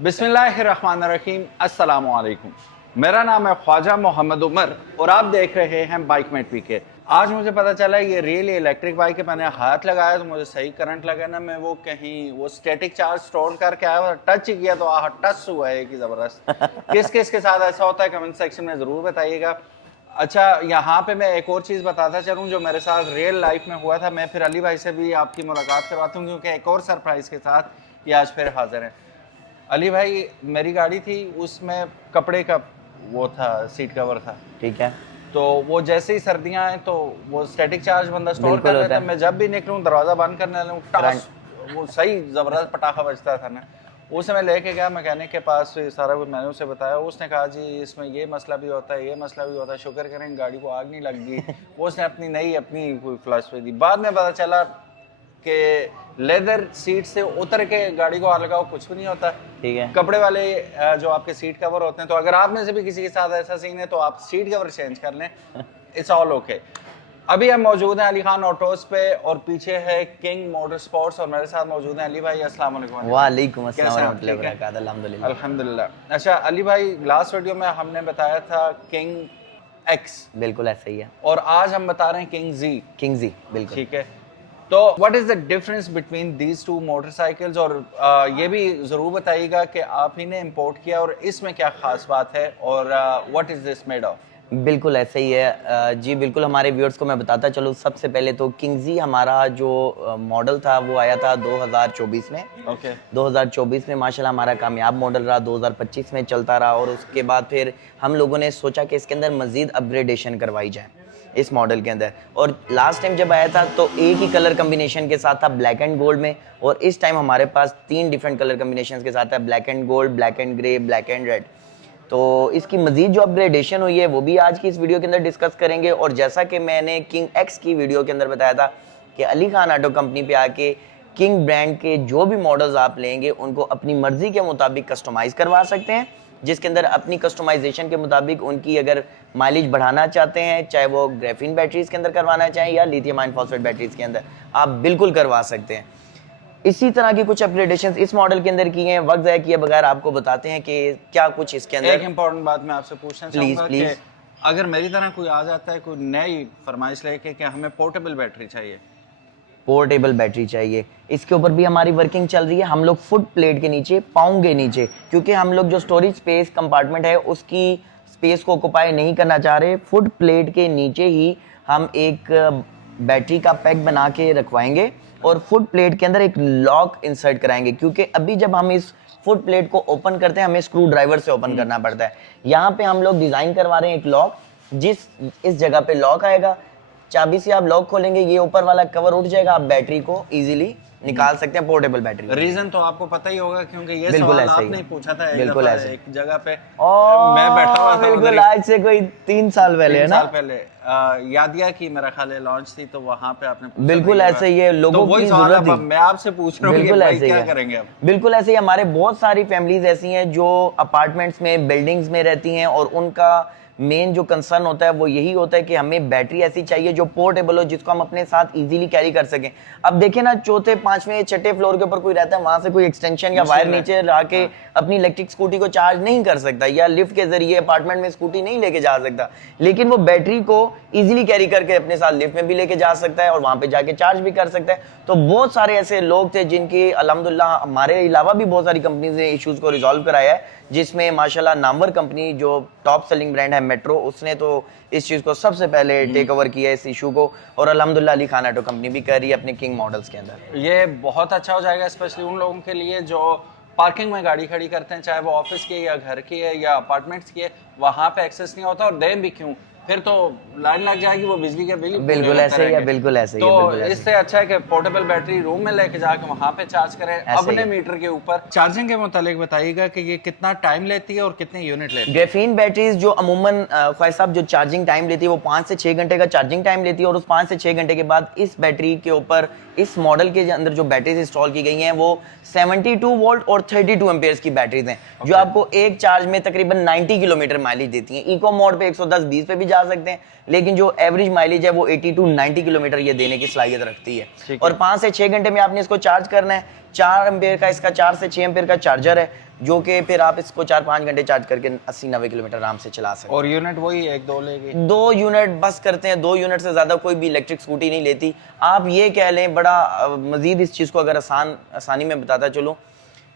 बिस्मिल्लाहिर्रहमानिर्रहीम, अस्सलामु अलैकुम। मेरा नाम है ख्वाजा मोहम्मद उमर और आप देख रहे हैं बाइक मेट पीके। आज मुझे पता चला ये रियली इलेक्ट्रिक बाइक है। मैंने हाथ लगाया तो मुझे सही करंट लगा ना, मैं वो कहीं वो स्टैटिक चार्ज स्टोर करके आया और टच ही किया तो टच हुआ है कि ज़बरदस्त। किस किस के साथ ऐसा होता है कमेंट सेक्शन में ज़रूर बताइएगा। अच्छा, यहाँ पे मैं एक और चीज़ बताता चलूँ जो मेरे साथ रियल लाइफ में हुआ था। मैं फिर अली भाई से भी आपकी मुलाकात करवाता हूँ क्योंकि एक और सरप्राइज़ के साथ ये आज फिर हाजिर हैं। अली भाई, मेरी गाड़ी थी, उसमें कपड़े का वो था, सीट कवर था। ठीक है। तो वो जैसे ही सर्दियां आए तो वो स्टैटिक चार्ज बंदा स्टोर कर लेता है। मैं जब भी निकलूं दरवाजा बंद करने लगूं, टास वो सही जबरदस्त पटाखा बजता था ना। उसे मैं लेके गया मैकेनिक के पास, सारा कुछ मैंने उसे बताया। उसने कहा जी इसमें ये मसला भी होता है, ये मसला भी होता है, शुक्र करें गाड़ी को आग नहीं लग गई। उसने अपनी कोई फिलॉसफी दी। बाद में पता चला कि लेदर सीट से उतर के गाड़ी को आग लगाओ कुछ भी नहीं होता। ठीक है। कपड़े वाले जो आपके सीट कवर होते हैं, तो अगर आप में से भी किसी के साथ ऐसा सीन है तो आप सीट कवर चेंज कर लें, इट्स ऑल ओके। अभी हम मौजूद हैं अली खान ऑटोज पे और पीछे है किंग मोटर स्पोर्ट्स और मेरे साथ मौजूद हैं अली भाई। अस्सलाम वालेकुम। वालेकुम अस्सलाम रहमतुल्लाहि व बरकातहू। अल्हम्दुलिल्लाह अल्हम्दुलिल्लाह। अच्छा अली भाई, लास्ट वीडियो में हमने बताया था किंग एक्स, बिल्कुल ऐसा ही है, और आज हम बता रहे हैं किंग जी। किंग जी, बिल्कुल। ठीक है, तो what is the difference between these two motorcycles, और ये भी ज़रूर बताइएगा कि आप ही ने इंपोर्ट किया और इसमें क्या ख़ास बात है और what is this made of. बिल्कुल ऐसा ही है जी। बिल्कुल, हमारे व्यूअर्स को मैं बताता चलूँ। सबसे पहले तो किंग जी हमारा जो मॉडल था वो आया था 2024 में। ओके। 2024 में माशाल्लाह हमारा कामयाब मॉडल रहा, 2025 में चलता रहा और उसके बाद फिर हम लोगों ने सोचा कि इसके अंदर मज़ीद अपग्रेडेशन करवाई जाए इस मॉडल के अंदर। और लास्ट टाइम जब आया था तो एक ही कलर कम्बिनेशन के साथ था, ब्लैक एंड गोल्ड में, और इस टाइम हमारे पास 3 डिफरेंट कलर कम्बिनेशन के साथ है, black and gold, black and grey, black and red. तो इसकी मजीद जो अपग्रेडेशन हुई है वो भी आज की इस वीडियो के अंदर डिस्कस करेंगे। और जैसा कि मैंने किंग एक्स की वीडियो के अंदर बताया था कि अली खान ऑटो कंपनी पे आके किंग ब्रांड के जो भी मॉडल्स आप लेंगे उनको अपनी मर्जी के मुताबिक कस्टमाइज़ करवा सकते हैं, जिसके अंदर अपनी कस्टमाइजेशन के मुताबिक उनकी अगर माइलेज बढ़ाना चाहते हैं, चाहे वो ग्राफीन बैटरीज के अंदर करवाना चाहें या लिथियम आयन फॉस्फेट बैटरीज के अंदर, आप बिल्कुल करवा सकते हैं। इसी तरह की कुछ अपग्रेडेशंस इस मॉडल के अंदर की हैं। वक्त ज़ाया किए बगैर आपको बताते हैं कि क्या कुछ इसके अंदर। एक इंपॉर्टेंट बात मैं आपसे पूछना चाहूँगा कि अगर मेरी तरह कोई आ जाता है, कोई नई फरमाइश लेके कि हमें पोर्टेबल बैटरी चाहिए, पोर्टेबल बैटरी चाहिए, इसके ऊपर भी हमारी वर्किंग चल रही है। हम लोग फुट प्लेट के नीचे, पाँव के नीचे, क्योंकि हम लोग जो स्टोरेज स्पेस कंपार्टमेंट है उसकी स्पेस को ऑक्युपाई नहीं करना चाह रहे, फुट प्लेट के नीचे ही हम एक बैटरी का पैक बना के रखवाएंगे और फुट प्लेट के अंदर एक लॉक इंसर्ट कराएंगे, क्योंकि अभी जब हम इस फुट प्लेट को ओपन करते हैं हमें स्क्रू ड्राइवर से ओपन करना पड़ता है। यहाँ पे हम लोग डिजाइन करवा रहे हैं एक लॉक, इस जगह पे लॉक आएगा, चाबी से आप लॉक खोलेंगे, ये ऊपर वाला कवर उठ जाएगा, आप बैटरी को इजीली निकाल सकते हैं, पोर्टेबल बैटरी। रीजन तो आपको पता ही होगा क्योंकि ये बिल्कुल सवाल ऐसे ही आपने पूछा था बिल्कुल ऐसे एक जगह पे मैं बैठा हुआ था, बिल्कुल आज से कोई 3 साल पहले है 3 ना, साल पहले यादिया की मेरा ख्याल है लॉन्च थी, तो वहां पे आपने पूछा बिल्कुल ऐसे ही है, लोगों की जरूरत थी। मैं आपसे पूछ रहा हूँ बिल्कुल ऐसे क्या ही करेंगे अब। बिल्कुल ऐसे ही हमारे बहुत सारी फैमिलीज ऐसी हैं जो अपार्टमेंट्स में, बिल्डिंग्स में रहती हैं और उनका मेन जो कंसर्न होता है वो यही होता है कि हमें बैटरी ऐसी चाहिए जो पोर्टेबल हो, जिसको हम अपने साथ इजीली कैरी कर सकें। अब देखें ना, चौथे, 5वें, 6ठे फ्लोर के ऊपर कोई रहता है, वहां से कोई एक्सटेंशन या वायर नीचे ला के अपनी इलेक्ट्रिक स्कूटी को चार्ज नहीं कर सकता या लिफ्ट के जरिए अपार्टमेंट में स्कूटी नहीं लेके जा सकता, लेकिन वो बैटरी को इजीली कैरी करके अपने साथ लिफ्ट में भी लेके जा सकता है और वहां पे जाके चार्ज भी कर सकता है। तो बहुत सारे ऐसे लोग थे जिनकी अल्हम्दुलिल्लाह हमारे अलावा भी बहुत सारी कंपनीज ने इश्यूज को रिजॉल्व कराया है, जिसमें माशाल्लाह नामवर कंपनी जो टॉप सेलिंग ब्रांड है मेट्रो, उसने तो इस चीज को सबसे पहले टेक ओवर किया इस इशू को, और अल्हम्दुलिल्लाह अली खान ऑटो कंपनी भी कर रही है अपने किंग मॉडल्स के अंदर। ये बहुत अच्छा हो जाएगा स्पेशली उन लोगों के लिए जो पार्किंग में गाड़ी खड़ी करते हैं, चाहे वो ऑफिस की या घर की है या अपार्टमेंट्स की है, वहां पे एक्सेस नहीं होता और दें भी क्यों, फिर तो लाइन लग जाएगी, वो बिजली के बिल बिल्कुल ऐसे ही है, बिल्कुल ऐसे ही है। तो इससे अच्छा है कि पोर्टेबल बैटरी रूम में लेके जाके वहां पे चार्ज करें अपने मीटर के ऊपर। चार्जिंग के मुतालिक बताइएगा कि ये कितना टाइम लेती है और कितने यूनिट लेती है। ग्राफीन बैटरीज जो अमूमन ख्वाहिश साहब जो चार्जिंग टाइम लेती है वो 5 से 6 घंटे का चार्जिंग टाइम लेती है, और उस 5 से 6 घंटे के बाद इस बैटरी के ऊपर, इस मॉडल के अंदर जो बैटरीज इंस्टॉल की गई हैं वो 72 वोल्ट और 32 एम्पियर्स की बैटरीज हैं, जो आपको एक चार्ज में तकरीबन 90 किलोमीटर माइलेज देती हैं। इको मोड पे 110-20 पे भी जा जा सकते हैं, लेकिन जो एवरेज माइलेज है वो 80 टू 90 किलोमीटर ये देने की सलाहियत रखती है। और 5 से 6 घंटे में आपने इसको चार्ज करना है। 4 एम्पेयर का इसका 4 से 6 एम्पेयर का चार्जर है, जो कि फिर आप इसको 4-5 घंटे चार्ज करके 80-90 किलोमीटर आराम से चला सकते हैं। और यूनिट वही 1-2 लेगी? 2 यूनिट बस करते हैं, 2 यूनिट से ज़्यादा कोई भी इलेक्ट्रिक स्कूटी नहीं लेती। आप ये कह लें, बड़ा मज़ीद इस चीज़ को अगर आसानी में बताता चलूँ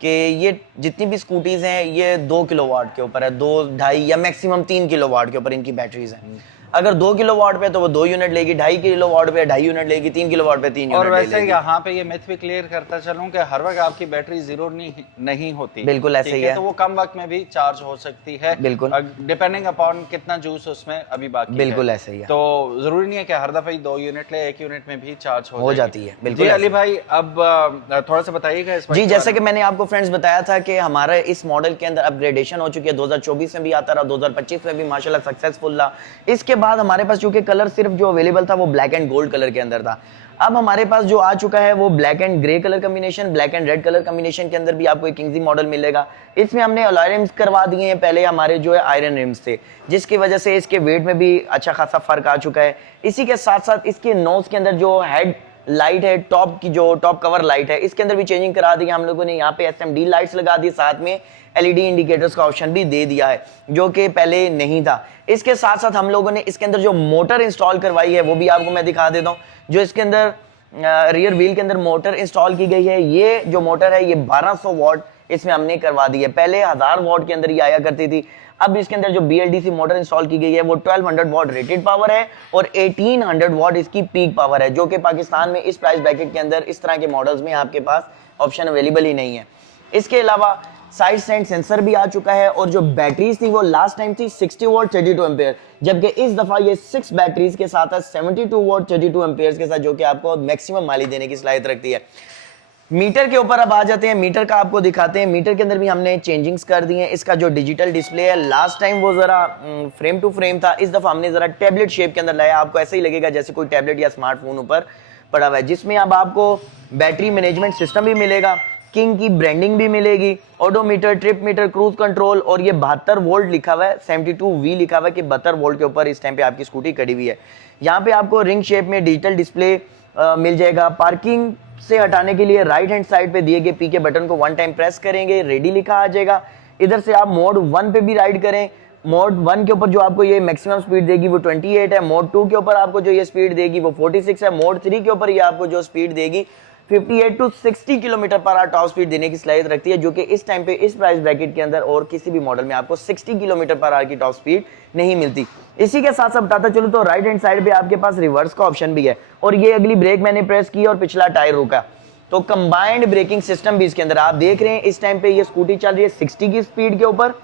कि ये जितनी भी स्कूटीज़ हैं ये 2 किलोवाट के ऊपर है, 2, 2.5 या मैक्सिमम 3 किलोवाट के ऊपर इनकी बैटरीज हैं। अगर 2 किलोवाट पे तो वो 2 यूनिट लेगी, 2.5 किलोवाट पे 2.5 यूनिट लेगी, 3 किलोवाट पे 3 यूनिट और वैसे यहाँ पे ये मिथ भी क्लियर करता चलूं कि हर वक्त आपकी बैटरी जीरो नहीं होती। बिल्कुल ऐसे ही है। तो वो कम वक्त में भी चार्ज हो सकती है, बिल्कुल, डिपेंडिंग अपॉन कितना जूस उसमें अभी बाकी है। बिल्कुल ऐसे ही है। तो जरूरी नहीं है कि हर दफा 2 यूनिट ले, 1 यूनिट में भी चार्ज हो जाती है। बिल्कुल जी अली भाई, अब थोड़ा सा बताइएगा इस जी। जैसे कि मैंने आपको फ्रेंड्स बताया था कि हमारे इस मॉडल के अंदर अपग्रेडेशन हो चुकी है, 2024 में भी आता रहा, 2025 में भी माशाल्लाह सक्सेसफुल रहा। इसके बाद हमारे पास चूंकि कलर सिर्फ जो अवेलेबल था वो ब्लैक एंड गोल्ड कलर के अंदर था, अब हमारे पास जो आ चुका है वो black and grey colour combination, black and red colour combination के अंदर भी आपको एक किंगजी मॉडल मिलेगा। इसमें हमने अलॉय रिम्स करवा दिए हैं, पहले हमारे जो है आयरन रिम्स थे, जिसकी वजह से इसके वेट में भी अच्छा खासा फर्क आ चुका है। इसी के साथ साथ इसके नोज के अंदर जो हेड लाइट है, टॉप की जो टॉप कवर लाइट है, इसके अंदर भी चेंजिंग करा दी है हम लोगों ने। यहाँ पे SMD लाइट्स लगा दी, साथ में LED इंडिकेटर्स का ऑप्शन भी दे दिया है, जो कि पहले नहीं था। इसके साथ साथ हम लोगों ने इसके अंदर जो मोटर इंस्टॉल करवाई है वो भी आपको मैं दिखा देता हूँ। जो इसके अंदर रियर व्हील के अंदर मोटर इंस्टॉल की गई है, ये जो मोटर है ये 1200 वॉट इसमें हमने करवा दी है। पहले 1000 वॉट के अंदर ये आया करती थी। अब इसके अंदर जो BLDC मोटर इंस्टॉल की गई है वो 1200 वॉट रेटेड पावर है और 1800 वॉट इसकी पीक पावर है, जो कि पाकिस्तान में इस प्राइस ब्रैकेट के अंदर इस तरह के मॉडल्स में आपके पास ऑप्शन अवेलेबल ही नहीं है। इसके अलावा साइड स्टैंड सेंसर भी आ चुका है, और जो बैटरीज थी वो लास्ट टाइम थी 60 वॉट 32 एम्पेयर, जबकि इस दफा ये 6 बैटरीज के साथ है 72 वॉट 32 एम्पेयर के साथ, जो कि आपको मैक्सिमम माइलेज देने की सलाहियत रखती है। मीटर के ऊपर अब आ जाते हैं, मीटर का आपको दिखाते हैं। मीटर के अंदर भी हमने चेंजिंग्स कर दी हैं। इसका जो डिजिटल डिस्प्ले है, लास्ट टाइम वो जरा फ्रेम टू फ्रेम था, इस दफा हमने जरा टैबलेट शेप के अंदर लाया। आपको ऐसे ही लगेगा जैसे कोई टैबलेट या स्मार्टफोन ऊपर पड़ा हुआ है, जिसमें अब आपको बैटरी मैनेजमेंट सिस्टम भी मिलेगा, किंग की ब्रांडिंग भी मिलेगी, odometer, trip meter, cruise control, और ये 72 वोल्ट लिखा हुआ है, 72V लिखा हुआ है कि 72 वोल्ट के ऊपर इस टाइम पे आपकी स्कूटी खड़ी हुई है। यहाँ पे आपको रिंग शेप में डिजिटल डिस्प्ले मिल जाएगा। पार्किंग से हटाने के लिए राइट हैंड साइड पे दिए गए P के बटन को 1 टाइम प्रेस करेंगे, रेडी लिखा आ जाएगा। इधर से आप मोड 1 पे भी राइड करें, मोड 1 के ऊपर जो आपको ये मैक्सिमम स्पीड देगी वो 28 है, मोड 2 के ऊपर आपको जो ये स्पीड देगी वो 46 है, मोड 3 के ऊपर ये आपको जो स्पीड देगी 58 to 60 kilometre per hour top speed देने की सलाहियत रखती है, जो कि इस टाइम पे इस प्राइस ब्रैकेट के अंदर और किसी भी मॉडल में आपको 60 किलोमीटर पर आवर की टॉप स्पीड नहीं मिलती। इसी के साथ साथ बताता चलूं तो राइट हैंड साइड पे आपके पास रिवर्स का ऑप्शन भी है, और ये अगली ब्रेक मैंने प्रेस की और पिछला टायर रुका, तो कंबाइंड ब्रेकिंग सिस्टम भी इसके अंदर आप देख रहे हैं। इस टाइम पे ये स्कूटी चल रही है 60 की स्पीड के ऊपर।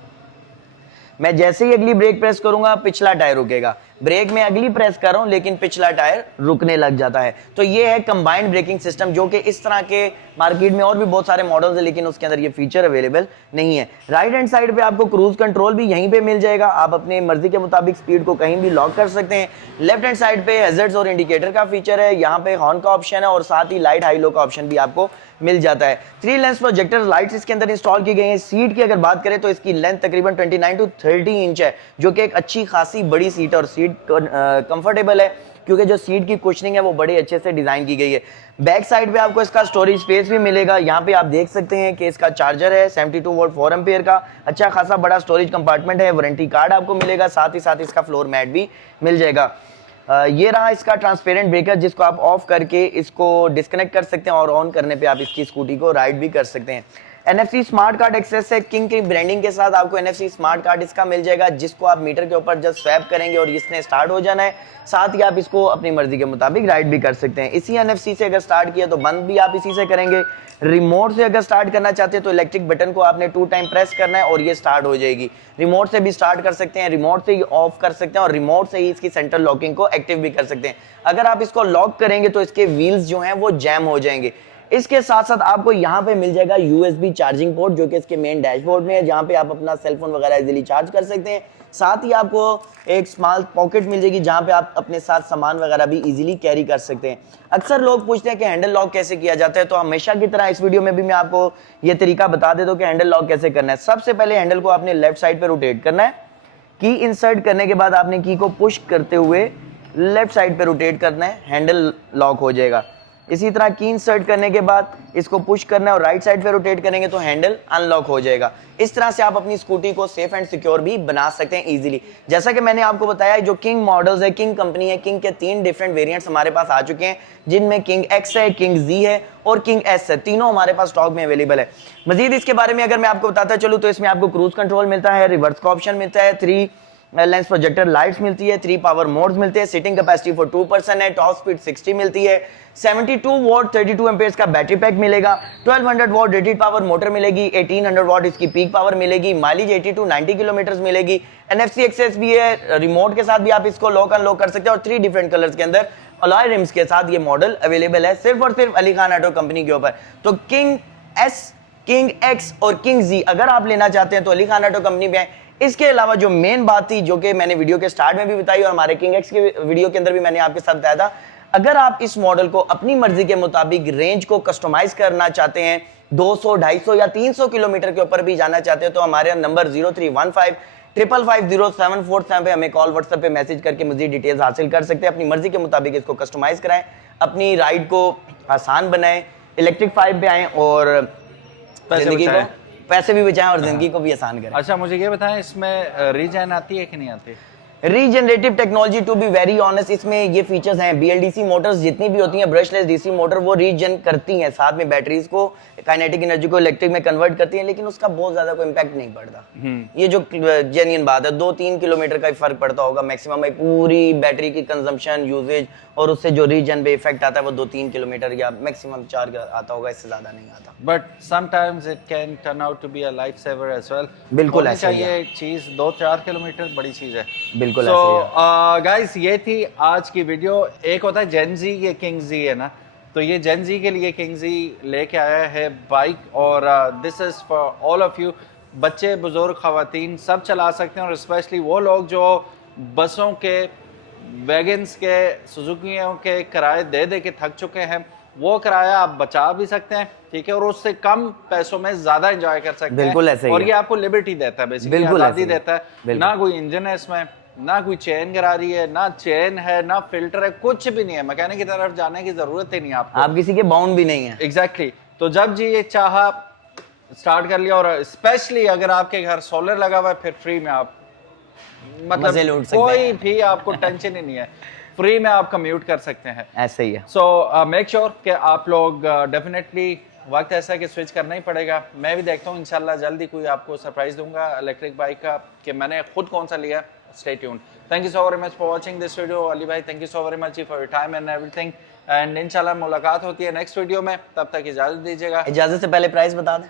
मैं जैसे ही अगली ब्रेक प्रेस करूंगा पिछला टायर रुकेगा, ब्रेक में अगली प्रेस कर रहा हूं लेकिन पिछला टायर रुकने लग जाता है। तो ये है कंबाइंड ब्रेकिंग सिस्टम, जो कि इस तरह के मार्केट में और भी बहुत सारे मॉडल्स हैं लेकिन उसके अंदर ये फीचर अवेलेबल नहीं है। राइट हैंड साइड पे आपको क्रूज कंट्रोल भी यहीं पे मिल जाएगा, आप अपने मर्जी के मुताबिक स्पीड को कहीं भी लॉक कर सकते हैं। लेफ्ट हैंड साइड पे हैजर्ड्स और इंडिकेटर का फीचर है, यहाँ पे हॉर्न का ऑप्शन है और साथ ही लाइट हाई लो का ऑप्शन भी आपको मिल जाता है। 3 लेंस प्रोजेक्टर लाइट्स इसके अंदर इंस्टॉल की गई हैं। सीट की अगर बात करें तो इसकी लेंथ तकरीबन 29 टू 30 इंच है, जो कि एक अच्छी खासी बड़ी सीट और सीट कंफर्टेबल है, क्योंकि जो सीट की कुशनिंग है वो बड़े अच्छे से डिजाइन की गई है। बैक साइड पे आपको इसका स्टोरेज स्पेस भी मिलेगा। यहाँ पे आप देख सकते हैं कि इसका चार्जर है 72 वोल्ट 4 एम्पियर का, अच्छा खासा बड़ा स्टोरेज कंपार्टमेंट है। वारंटी कार्ड आपको मिलेगा, साथ ही साथ इसका फ्लोर मैट भी मिल जाएगा। ये रहा इसका ट्रांसपेरेंट ब्रेकर, जिसको आप ऑफ करके इसको डिस्कनेक्ट कर सकते हैं और ऑन करने पे आप इसकी स्कूटी को राइड भी कर सकते हैं। NFC स्मार्ट कार्ड एक्सेस है, किंग की ब्रांडिंग के साथ आपको NFC स्मार्ट कार्ड इसका मिल जाएगा, जिसको आप मीटर के ऊपर जस्ट स्वैप करेंगे और इसने स्टार्ट हो जाना है। साथ ही आप इसको अपनी मर्जी के मुताबिक राइड भी कर सकते हैं। इसी NFC से अगर स्टार्ट किया तो बंद भी आप इसी से करेंगे। रिमोट से अगर स्टार्ट करना चाहते हैं तो इलेक्ट्रिक बटन को आपने 2 टाइम प्रेस करना है और ये स्टार्ट हो जाएगी। रिमोट से भी स्टार्ट कर सकते हैं, रिमोट से ही ऑफ कर सकते हैं और रिमोट से ही इसकी सेंटर लॉकिंग को एक्टिव भी कर सकते हैं। अगर आप इसको लॉक करेंगे तो इसके व्हील्स जो हैं वो जैम हो जाएंगे। इसके साथ साथ आपको यहाँ पे मिल जाएगा USB चार्जिंग पोर्ट, जो कि इसके मेन डैशबोर्ड में है, जहाँ पे आप अपना सेलफोन वगैरह इजीली चार्ज कर सकते हैं। साथ ही आपको एक स्मॉल पॉकेट मिल जाएगी, जहाँ पे आप अपने साथ सामान वगैरह भी इजीली कैरी कर सकते हैं। अक्सर लोग पूछते हैं कि हैंडल लॉक कैसे किया जाता है, तो हमेशा की तरह इस वीडियो में भी मैं आपको ये तरीका बता देता हूँ कि हैंडल लॉक कैसे करना है। सबसे पहले हैंडल को आपने लेफ्ट साइड पे रोटेट करना है, की इंसर्ट करने के बाद आपने की को पुश करते हुए लेफ्ट साइड पे रोटेट करना है, हैंडल लॉक हो जाएगा। इसी तरह की इंसर्ट करने के बाद इसको पुश करना है और राइट साइड पे रोटेट करेंगे तो हैंडल अनलॉक हो जाएगा। इस तरह से आप अपनी स्कूटी को सेफ एंड सिक्योर भी बना सकते हैं इजीली। जैसा कि मैंने आपको बताया, जो किंग मॉडल्स है, किंग कंपनी है, किंग के 3 डिफरेंट वेरिएंट्स हमारे पास आ चुके हैं, जिनमें किंग एक्स है, किंग जी है और किंग एस है। तीनों हमारे पास स्टॉक में अवेलेबल है। मजीद इसके बारे में अगर मैं आपको बताता चलूँ तो इसमें आपको क्रूज कंट्रोल मिलता है, रिवर्स का ऑप्शन मिलता है, 3 लेंस प्रोजेक्टर लाइट्स मिलती है, 3 पावर मोड्स मिलते हैं, सीटिंग कैपेसिटी फॉर 2 पर्सन है, टॉप स्पीड 60 मिलती है, 72 वॉट 32 एम्पेयर्स का बैटरी पैक मिलेगा, 1200 वॉट रेटेड पावर मोटर मिलेगी, 1800 वॉट इसकी पीक पावर मिलेगी, माइलेज 80 to 90 किलोमीटर मिलेगी, NFC एक्सेस भी है, रिमोट के साथ भी आप इसको लॉक अनलॉक कर सकते हैं और 3 डिफरेंट कलर्स के अंदर अलॉय रिम्स के साथ ये मॉडल अवेलेबल है सिर्फ और सिर्फ अली खान ऑटो कंपनी के ऊपर। तो किंग एस, किंग एक्स और किंग जी अगर आप लेना चाहते हैं तो अली खान ऑटो कंपनी पे आए। इसके अलावा जो मेन बात थी, जो कि मैंने वीडियो के स्टार्ट में भी बताई और हमारे किंग एक्स के वीडियो के अंदर भी मैंने आपके साथ बताया था, अगर आप इस मॉडल को अपनी मर्जी के मुताबिक रेंज को कस्टमाइज करना चाहते हैं, 200, 250 या 300 किलोमीटर के ऊपर भी जाना चाहते हो, तो हमारे नंबर 0315550747 पे हमें कॉल, व्हाट्सएप पे मैसेज करके मजीद डिटेल्स हासिल कर सकते हैं। अपनी मर्जी के मुताबिक इसको कस्टमाइज कराएं, अपनी राइड को आसान बनाएं, इलेक्ट्रिक 5 पे आएं और जिंदगी को पैसे भी बचाएं और जिंदगी को भी आसान करें। अच्छा, मुझे ये बताएं, इसमें रीजन आती है कि नहीं आती? Regenerative technology, to be very honest, इसमें ये फीचर्स हैं। BLDC मोटर्स जितनी भी होती हैं, ब्रशलेस DC मोटर, वो रीजन करती हैं, साथ में बैटरीज को, काइनेटिक एनर्जी को इलेक्ट्रिक में कन्वर्ट करती हैं, लेकिन उसका बहुत ज्यादा कोई इम्पैक्ट नहीं पड़ता। ये जो जेन्युइन बात है, 2-3 किलोमीटर का फर्क पड़ता होगा मैक्सिमम, एक पूरी बैटरी की कंजम्पशन, यूजेज और उससे जो रीजन पे इफेक्ट आता है वो 2-3 किलोमीटर या मैक्सिमम 4 आता होगा, इससे ज्यादा नहीं आता। But sometimes it can turn out to be a life saver as well. बिल्कुल ऐसा ही है। ये चीज 2-4 किलोमीटर बड़ी चीज है। बिल्कुल So, गाइस ये थी आज की वीडियो। एक होता है जेन जी, ये किंग जी है ना, तो ये जेन जी के लिए किंग जी लेके आया है बाइक, और this is for all of you. बच्चे, बुजुर्ग, खवातीन सब चला सकते हैं, और स्पेशली वो लोग जो बसों के, वैगन्स के, सुजुकियों के किराए दे दे के थक चुके हैं, वो किराया आप बचा भी सकते हैं, ठीक है, और उससे कम पैसों में ज्यादा एंजॉय कर सकते हैं। बिल्कुल ऐसे ही और है। ये आपको लिबर्टी देता है, बेसिकली आजादी देता है। ना कोई इंजन है इसमें, ना कोई चेन गिरा रही है, ना चेन है, ना फिल्टर है, कुछ भी नहीं है। मैकेनिक की तरफ जाने की जरूरत ही नहीं है आपको, आप किसी के बाउंड भी नहीं है। एग्जैक्टली। तो जब जी ये चाहा स्टार्ट कर लिया, और स्पेशली अगर आपके घर सोलर लगा हुआ है, फिर फ्री में आप मतलब कोई भी आपको टेंशन ही नहीं है, फ्री में आप कम्यूट कर सकते हैं। ऐसे ही है। सो मेक श्योर कि आप लोग डेफिनेटली, वक्त ऐसा है कि स्विच करना ही पड़ेगा। मैं भी देखता हूँ इंशाल्लाह जल्दी कोई आपको सरप्राइज दूंगा इलेक्ट्रिक बाइक का, कि मैंने खुद कौन सा लिया। Stay tuned. Thank you so very much for watching this video. Ali भाई, thank you so very much for your time and everything, and इंशाल्लाह मुलाकात होती है नेक्स्ट वीडियो में। तब तक इजाजत दीजिएगा। इजाजत से पहले प्राइस बता दें।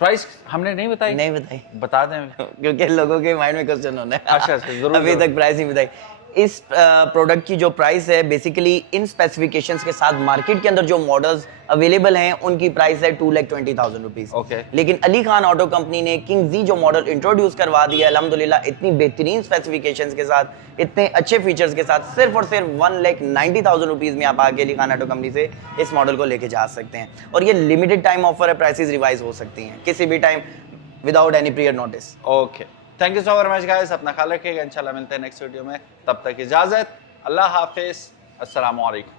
प्राइस हमने नहीं बताई? नहीं बताई, बता दें क्योंकि लोगों के माइंड में क्वेश्चन होने। अच्छा, जरूर। अभी तक प्राइस नहीं बताई। इस प्रोडक्ट की जो प्राइस है, बेसिकली इन स्पेसिफिकेशंस के साथ मार्केट के अंदर जो मॉडल्स अवेलेबल हैं उनकी प्राइस है 2,20,000 रुपीज। ओके। लेकिन अली खान ऑटो कंपनी ने किंग जी जो मॉडल इंट्रोड्यूस करवा दिया, अल्हम्दुलिल्लाह इतनी बेहतरीन स्पेसिफिकेशंस के साथ, इतने अच्छे फीचर्स के साथ, सिर्फ और सिर्फ 1,90,000 रुपीज में आप आगे अली खान ऑटो कंपनी से इस मॉडल को लेके जा सकते हैं। और ये लिमिटेड टाइम ऑफर है, प्राइसेस रिवाइज हो सकती हैं किसी भी time without any prior notice. Okay, thank you so very much guys. अपना ख्याल रखिएगा, इंशाल्लाह मिलते हैं नेक्स्ट वीडियो में। तब तक इजाजत, अल्लाह हाफिज, अस्सलाम वालेकुम।